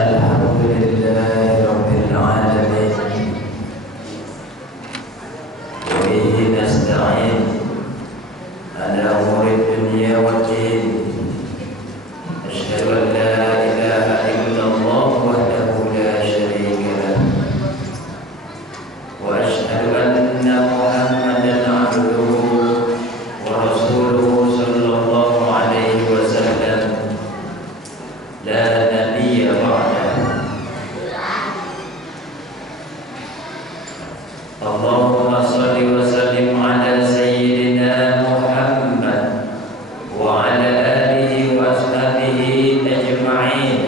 الحمد لله رب العالمين وبه نستعين على أمور الدنيا والدين أشهد أن لا إله إلا الله وحده لا شريك له وأشهد أن محمدا عبده ورسوله صلى الله عليه وسلم لا نبي بعده اللهم صل وسلم على سيدنا محمد وعلى آله وأصحابه أجمعين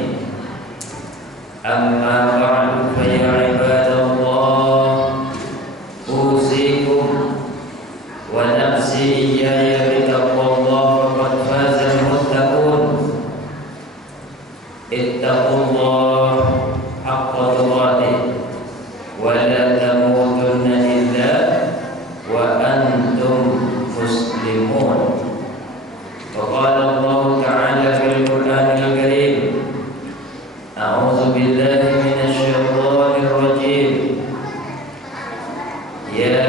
أما بعد فيا عباد الله أوصيكم ونفسي إياي بتقوى الله فقد فاز المتقون اتقوا الله حق تقاته ولا تموتن إلا وأنتم مسلمون وقال الله تعالى في القرآن الكريم أعوذ بالله من الشيطان الرجيم يا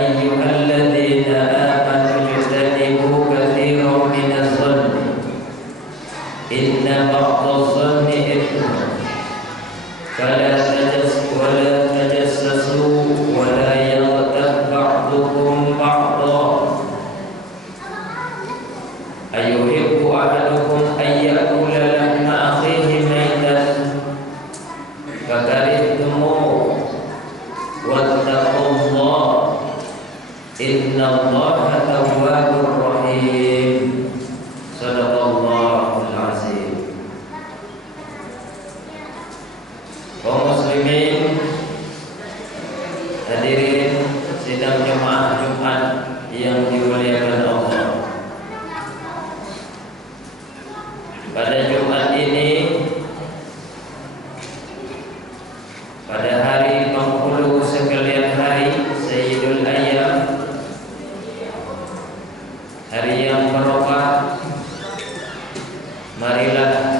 أيها الذين آمنوا اجتنبوا كثيرا من الظن إن بعض الظن إثم ولا تجسسوا ولا يغتب بعضكم بعضا أيحب أحدكم أن يأكل لحم أخيه ميتا فكرهتموه واتقوا الله إن الله تواب رحيم صدق الله العظيم. Kaum muslimin, hadirin sidang jemaah Jumat yang dimuliakan Allah. Pada Jumat ini, pada hari penghulu sekalian hari Sayyidul Ayyam, hari yang barokah, marilah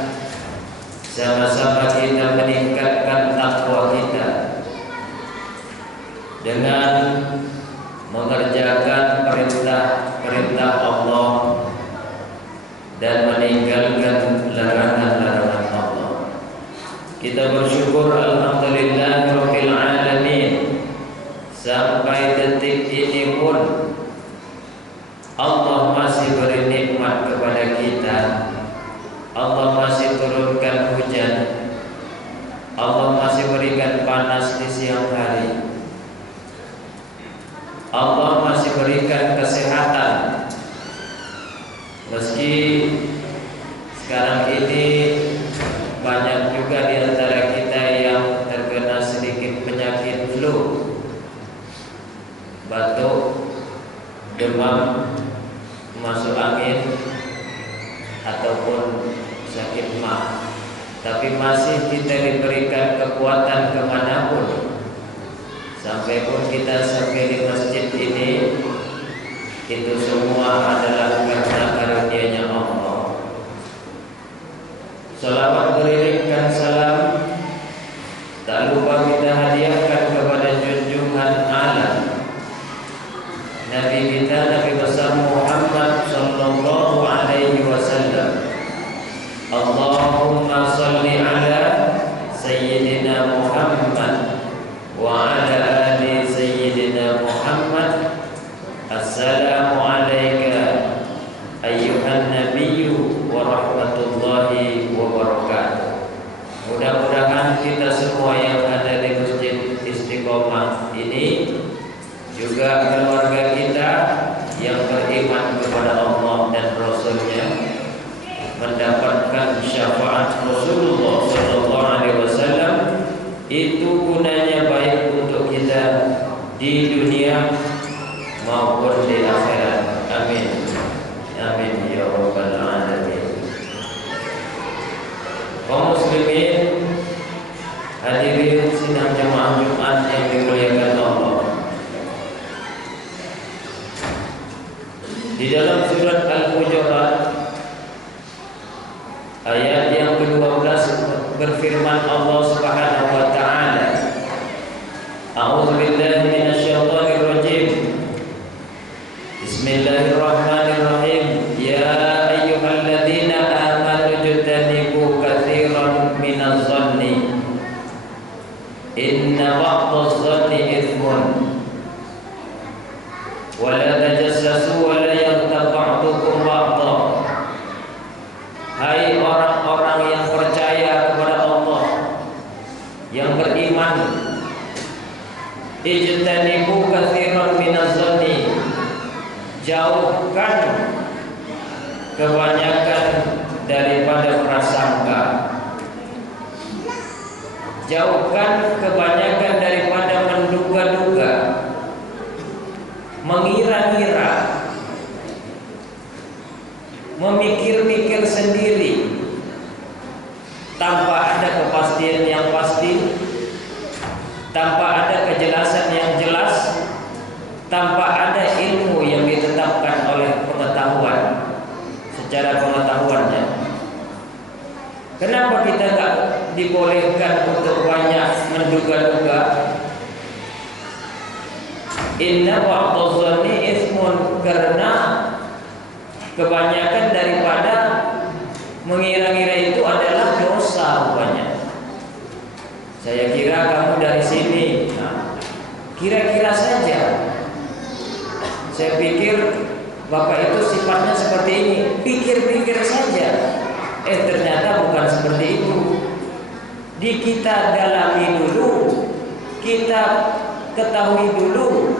sama-sama kita meningkatkan takwa kita dengan mengerjakan perintah-perintah Allah dan meninggalkan larangan-larangan Allah. Kita bersyukur alhamdulillahirabbil alamin sampai detik ini pun Allah masih beri nikmat kepada kita. Allah masih turunkan hujan. Allah masih berikan panas di siang hari. Allah masih berikan kesehatan. Meski sekarang ini banyak juga di antara kita yang terkena sedikit penyakit flu, batuk, demam, masuk angin, ataupun sakit mah, tapi masih kita diberikan kekuatan kemanapun. Sampai pun kita sampai di masjid ini, itu semua adalah karena karunia-Nya Allah. Salawat beriringkan salam tak lupa kita hadiahkan kepada junjungan alam Nabi kita, Nabi besar Muhammad sallallahu alaihi wasallam. Allahumma salli ala Sayyidina Muhammad wa ala ali Sayyidina Muhammad. Assalamu alayka ayyuhan nabiyyu wa rahmatullahi wa barakatuh. Mudah-mudahan kita semua yang ada di Masjid Istiqomah ini, juga keluarga kita yang beriman kepada Allah dan Rasul-Nya, mendapatkan syafaat Rasulullah sallallahu alaihi wasallam. Itu gunanya baik untuk kita di dunia maupun di akhirat. Amin. Amin ya rabbal alamin. Kaum muslimin, hadirin sidang jemaah Jumat yang dimuliakan Allah. Di dalam surat Al-Hujurat ayat yang ke-12 berfirman firman Allah Subhanahu wa taala, A'udzu billahi minasyaitonir rajim. Bismillahirrahmanirrahim. Ya ayyuhalladzina amanu jtanibu katsiran minadh dhanni inna ba'dadh dhanni itsmun wa la tajassasu wa la yaghtab ba'dukum ba'dha. Hai orang-orang yang percaya kepada Allah, yang beriman, ijtanibu katsiran minadh dhanni, jauhkan kebanyakan daripada prasangka, jauhkan kebanyakan daripada menduga-duga, mengira-ngira, memikir-mikir sendiri tanpa ada kepastian yang pasti, tanpa ada kejelasan yang jelas, tanpa ada ilmu yang ditetapkan oleh pengetahuan secara pengetahuannya. Kenapa kita tak dibolehkan untuk banyak menduga-duga? Inna ba'dadh dhanni itsmun, karena kebanyakan daripada mengira-ngira itu adalah dosa rupanya. Saya kira kamu dari sini. Nah, kira-kira saja. Saya pikir Bapak itu sifatnya seperti ini. Pikir-pikir saja. Ternyata bukan seperti itu. Kita dalami dulu, kita ketahui dulu,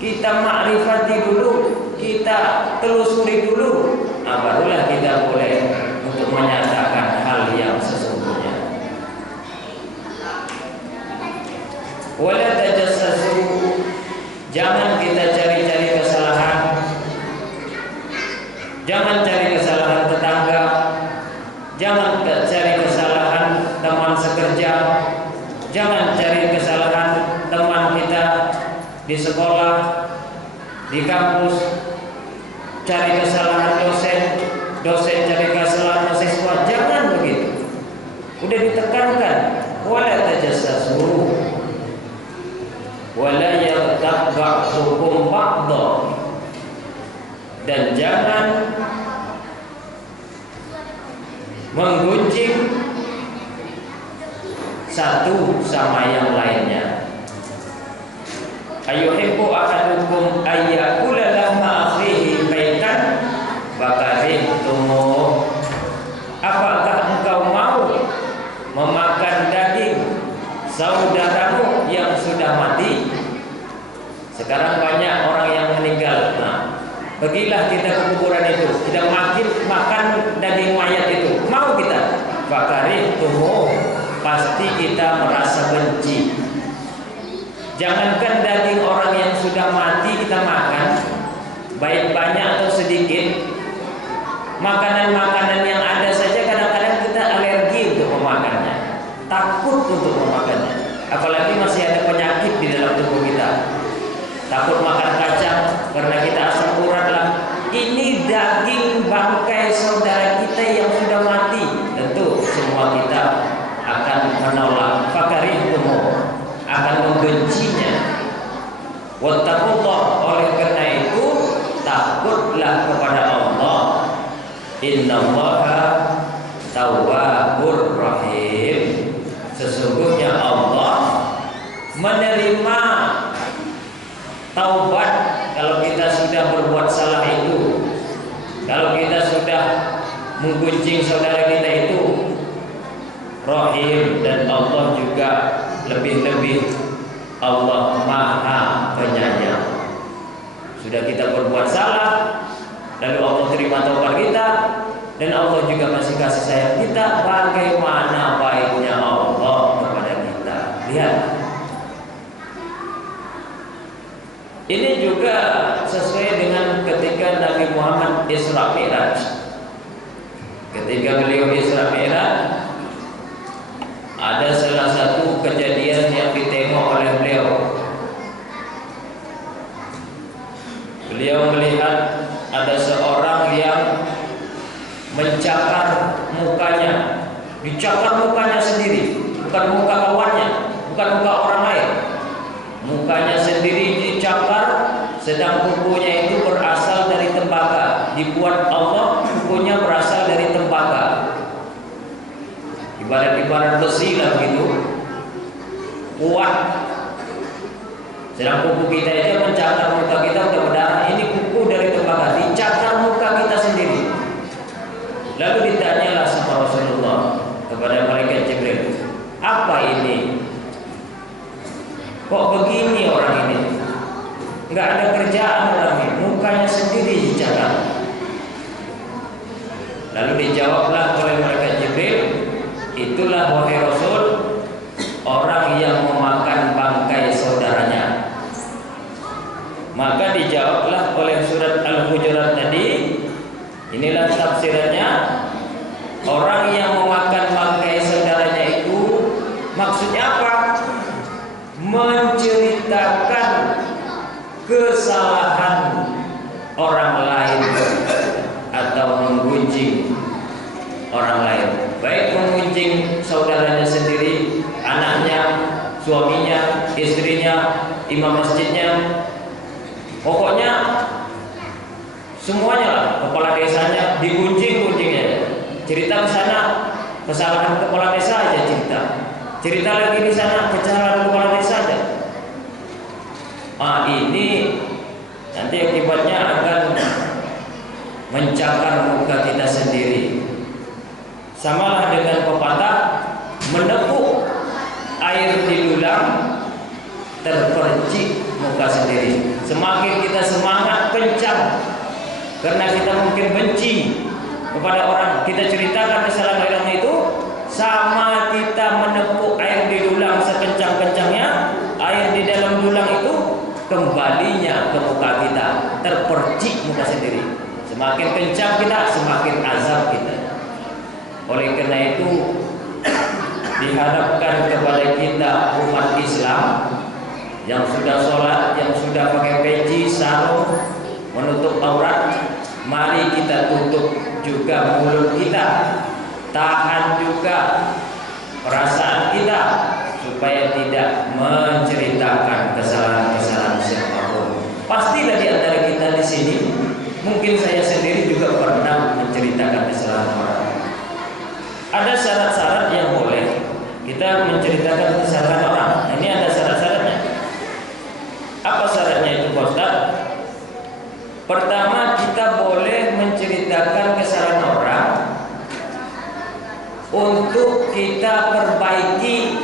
kita makrifati dulu, kita telusuri dulu, barulah kita boleh untuk menyatakan hal yang sesungguhnya. Wala tajassasu, jangan kita cari-cari kesalahan. Jangan cari kesalahan tetangga, jangan cari kesalahan teman sekerja, jangan cari kesalahan teman kita di sekolah, di kampus, cari kesalahan dosen cari kesalahan mahasiswa. Jangan begitu. Udah ditekankan, wala tajassasu wala yaghtab ba'dukum ba'dha, dan jangan menggunjing satu sama yang lainnya. Ayuhibbu ahadukum ayyakula lahma akhihi baitan fakarihtumu. Apakah engkau mau memakan daging saudaramu yang sudah mati? Sekarang banyak orang yang meninggal. Nah, pergilah kita ke kuburan itu, kita makan daging mayat itu. Mau kita? Fakarihtumu, pasti kita merasa benci. Jangankan daging orang yang sudah mati kita makan, baik banyak atau sedikit, makanan-makanan yang ada saja kadang-kadang kita alergi untuk memakannya, takut untuk memakannya. Apalagi masih ada penyakit di dalam tubuh kita. Takut makan kacang karena kita asam urat lah. Ini daging bangkai saudara kita yang sudah mati. Tentu semua kita akan menolak. Fakarihtumu, akan membencinya. Wattaqullah, oleh karena itu takutlah kepada Allah. Innallaha tawwabur rahim. Sesungguhnya Allah menerima taubat kalau kita sudah berbuat salah itu. Kalau kita sudah menggunjing saudara kita itu, Rahim, dan Allah juga lebih-lebih Allah Maha Penyayang. Sudah kita berbuat salah, lalu Allah terima taubat kita, dan Allah juga masih kasih sayang kita. Bagaimana baiknya Allah kepada kita. Lihat, ini juga sesuai dengan ketika Nabi Muhammad Isra Mi'raj. Ketika beliau Isra Mi'raj, ada salah satu kejadian yang ditengok oleh beliau. Beliau melihat ada seorang yang mencakar mukanya, dicakar mukanya sendiri, bukan muka kawannya, bukan muka orang lain. Mukanya sendiri dicakar, sedang kukunya itu berasal dari tembaga. Dibuat Allah kukunya berasal dari tembaga. Ibarat besi lah begitu, kuat. Sedang kuku kita itu mencakar muka kita udah berdarah. Ini kuku dari tembaga, dicakar muka kita sendiri. Lalu ditanyalah sama Rasulullah kepada malaikat Jibril, apa ini? Kok begini orang ini? Enggak ada kerjaan orang ini, mukanya sendiri dicakar. Lalu dijawablah oleh malaikat Jibril, itulah wahai Rasul, orang yang memakan bangkai saudaranya. Maka dijawablah oleh surat Al-Hujurat tadi, inilah tafsirannya, orang yang memakan bangkai saudaranya itu maksudnya apa? Menceritakan kesalahan orang lain atau menggunjing orang lain, baik menggunjing saudaranya sendiri, anaknya, suaminya, istrinya, imam masjidnya, pokoknya semuanya lah, kepala desanya digunjing-gunjingnya. Cerita di sana kesalahan kepala desa aja cerita lagi di sana kesalahan kepala desa aja. Ini nanti akibatnya akan mencakar muka kita sendiri. Samalah dengan pepatah, menepuk air di dulang, terpercik muka sendiri. Semakin kita semangat kencang karena kita mungkin benci kepada orang, kita ceritakan kesalahan orang itu, sama kita menepuk air di dulang sekencang-kencangnya, air di dalam dulang itu kembalinya ke muka kita, terpercik muka sendiri. Semakin kencang kita, semakin azab kita. Oleh karena itu diharapkan kepada kita umat Islam yang sudah sholat, yang sudah pakai peci, sarung, menutup aurat, mari kita tutup juga mulut kita, tahan juga perasaan kita supaya tidak menceritakan kesalahan-kesalahan siapapun. Pastilah di antara kita di sini, mungkin saya sendiri juga pernah menceritakan kesalahan orang. Ada syarat-syarat yang boleh kita menceritakan kesalahan orang. Ini ada syarat-syaratnya. Apa syaratnya itu, Pak Ustaz? Pertama, kita boleh menceritakan kesalahan orang untuk kita perbaiki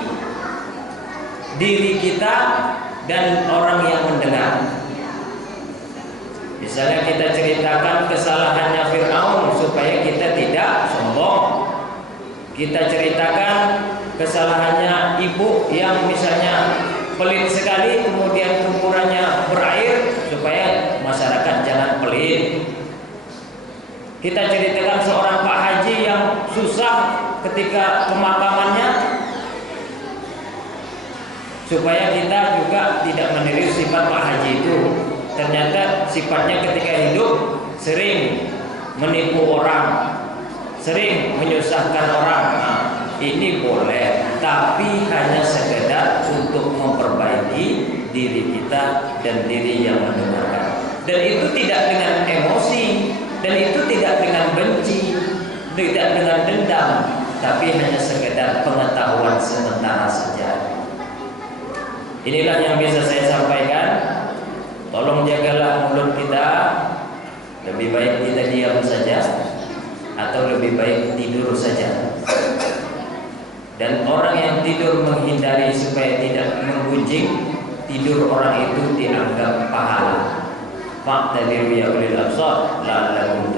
diri kita dan orang yang mendengar. Misalnya kita ceritakan kesalahannya Fir'aun supaya kita tidak sombong. Kita ceritakan kesalahannya ibu yang misalnya pelit sekali, kemudian kuburannya berair supaya masyarakat jangan pelit. Kita ceritakan seorang Pak Haji yang susah ketika pemakamannya supaya kita juga tidak meniru sifat Pak Haji itu. Ternyata sifatnya ketika hidup sering menipu orang, sering menyusahkan orang. Ini boleh, tapi hanya sekedar untuk memperbaiki diri kita dan diri yang mendengarkan. Dan itu tidak dengan emosi, dan itu tidak dengan benci, tidak dengan dendam, tapi hanya sekedar pengetahuan sementara saja. Inilah yang bisa saya sampaikan. Tolong jagalah mulut kita. Lebih baik kita diam saja atau lebih baik tidur saja. Dan orang yang tidur menghindari supaya tidak menggunjing, tidur orang itu dianggap pahala. Fa'tabiru ya ulil absar la'allakum